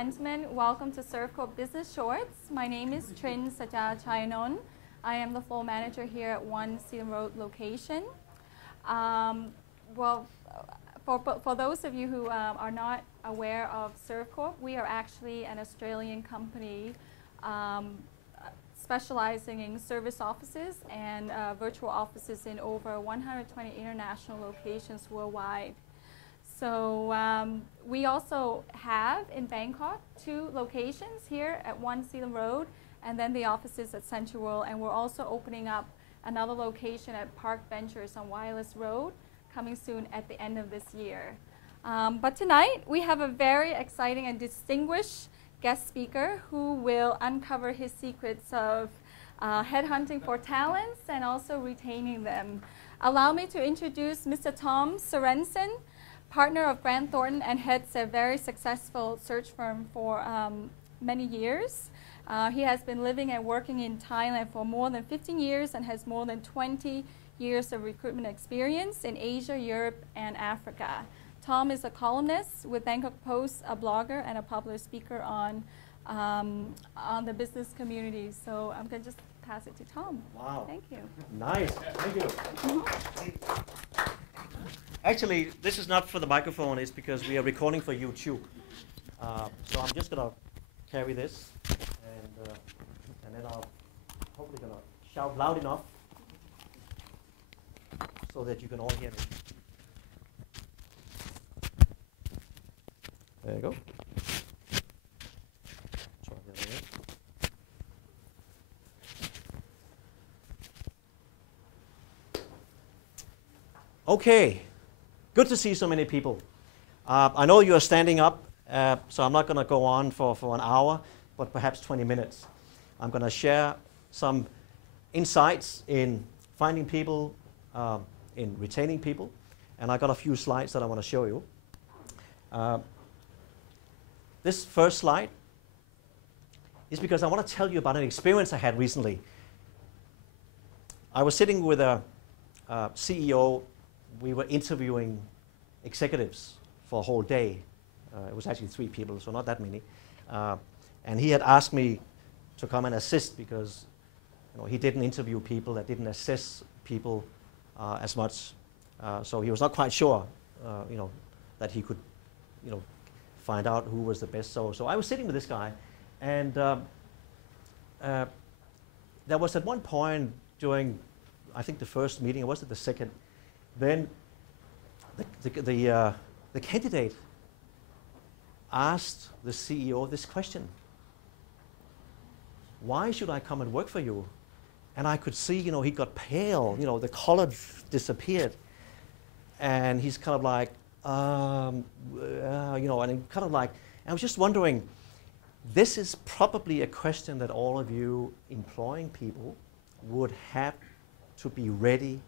gentlemen, welcome to Servcorp Business Shorts. My name is Trin Sajachayanon. I am the floor manager here at 1 Sealand Road location. For those of you who are not aware of Servcorp, we are actually an Australian company specializing in service offices and virtual offices in over 120 international locations worldwide. So we also have in Bangkok 2 locations here at 1 Sealand Road, and then the offices at Central World, and we're also opening up another location at Park Ventures on Wireless Road, coming soon at the end of this year. But tonight we have a very exciting and distinguished guest speaker who will uncover his secrets of headhunting for talents and also retaining them. Allow me to introduce Mr. Tom Sorensen, partner of Grant Thornton and heads a very successful search firm for many years. He has been living and working in Thailand for more than 15 years and has more than 20 years of recruitment experience in Asia, Europe, and Africa. Tom is a columnist with Bangkok Post, a blogger, and a popular speaker on the business community. So I'm going to just pass it to Tom. Wow. Thank you. Nice. Thank you. Actually, this is not for the microphone. It's because we are recording for YouTube. So I'm just going to carry this, and then I'm hopefully going to shout loud enough so that you can all hear me. There you go. Try the other way. Okay, good to see so many people. I know you are standing up, so I'm not going to go on for an hour, but perhaps 20 minutes. I'm going to share some insights in finding people, in retaining people, and I got a few slides that I want to show you. This first slide is because I want to tell you about an experience I had recently. I was sitting with a CEO. We were interviewing executives for a whole day. It was actually 3 people, so not that many. And he had asked me to come and assist because he didn't interview people, that didn't assess people as much. So he was not quite sure, that he could, find out who was the best. So I was sitting with this guy, and there was at one point during, I think the first meeting, or was it the second? Then the candidate asked the CEO this question: why should I come and work for you? And I could see, he got pale, the color disappeared. And he's kind of like, and kind of like, I was just wondering, this is probably a question that all of you employing people would have to be ready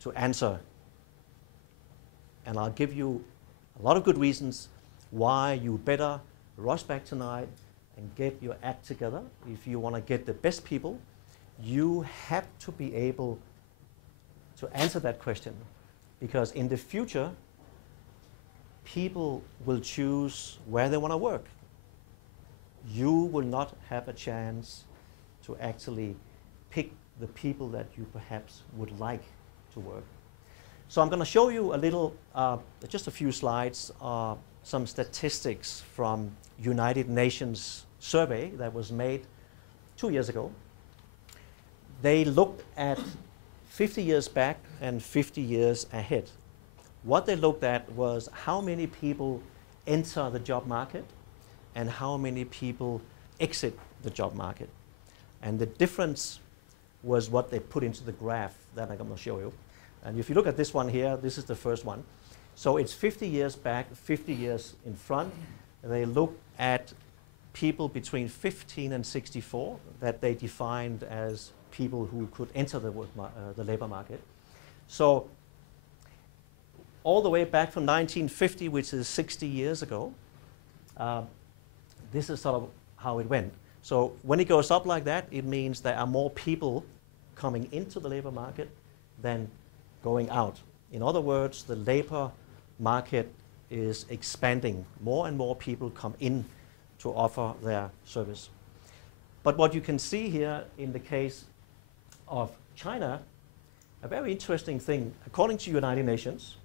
to answer. And I'll give you a lot of good reasons why you better rush back tonight and get your act together. If you want to get the best people, you have to be able to answer that question, because in the future, people will choose where they want to work. You will not have a chance to actually pick the people that you perhaps would like to work. So I'm going to show you a little, just a few slides, some statistics from United Nations survey that was made 2 years ago. They looked at 50 years back and 50 years ahead. What they looked at was how many people enter the job market and how many people exit the job market. And the difference was what they put into the graph that I'm going to show you. And if you look at this one here, this is the first one. So it's 50 years back, 50 years in front. They looked at people between 15 and 64 that they defined as people who could enter the labor market. So all the way back from 1950, which is 60 years ago, this is sort of how it went. So when it goes up like that, it means there are more people coming into the labor market than going out. In other words, the labor market is expanding. More and more people come in to offer their service. But what you can see here in the case of China, a very interesting thing, according to United Nations,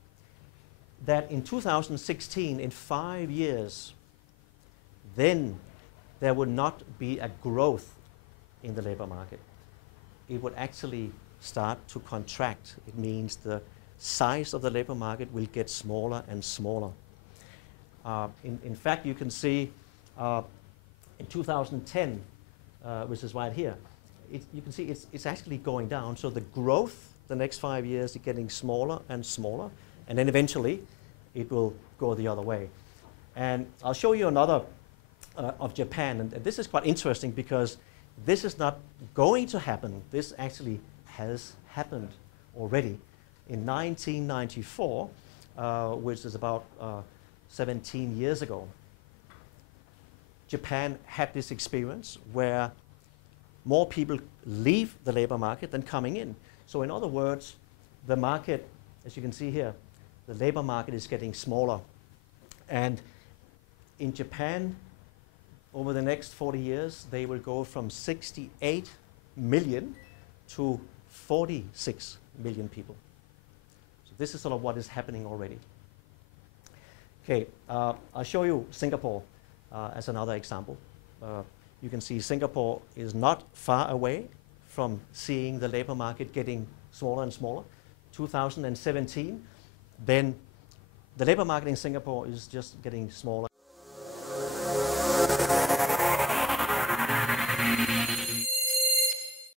that in 2016, in 5 years, then there would not be a growth in the labor market. It would actually start to contract. It means the size of the labor market will get smaller and smaller. In fact, you can see in 2010, which is right here, you can see it's actually going down. So the growth the next 5 years is getting smaller and smaller, and then eventually it will go the other way. And I'll show you another of Japan, and this is quite interesting because this is not going to happen. This actually has happened already. In 1994, which is about 17 years ago, Japan had this experience where more people leave the labor market than coming in. So in other words, the market, as you can see here, the labor market is getting smaller. And in Japan, over the next 40 years, they will go from 68 million to 46 million people. So this is sort of what is happening already. Okay, I'll show you Singapore as another example. You can see Singapore is not far away from seeing the labor market getting smaller and smaller. 2017, then the labor market in Singapore is just getting smaller.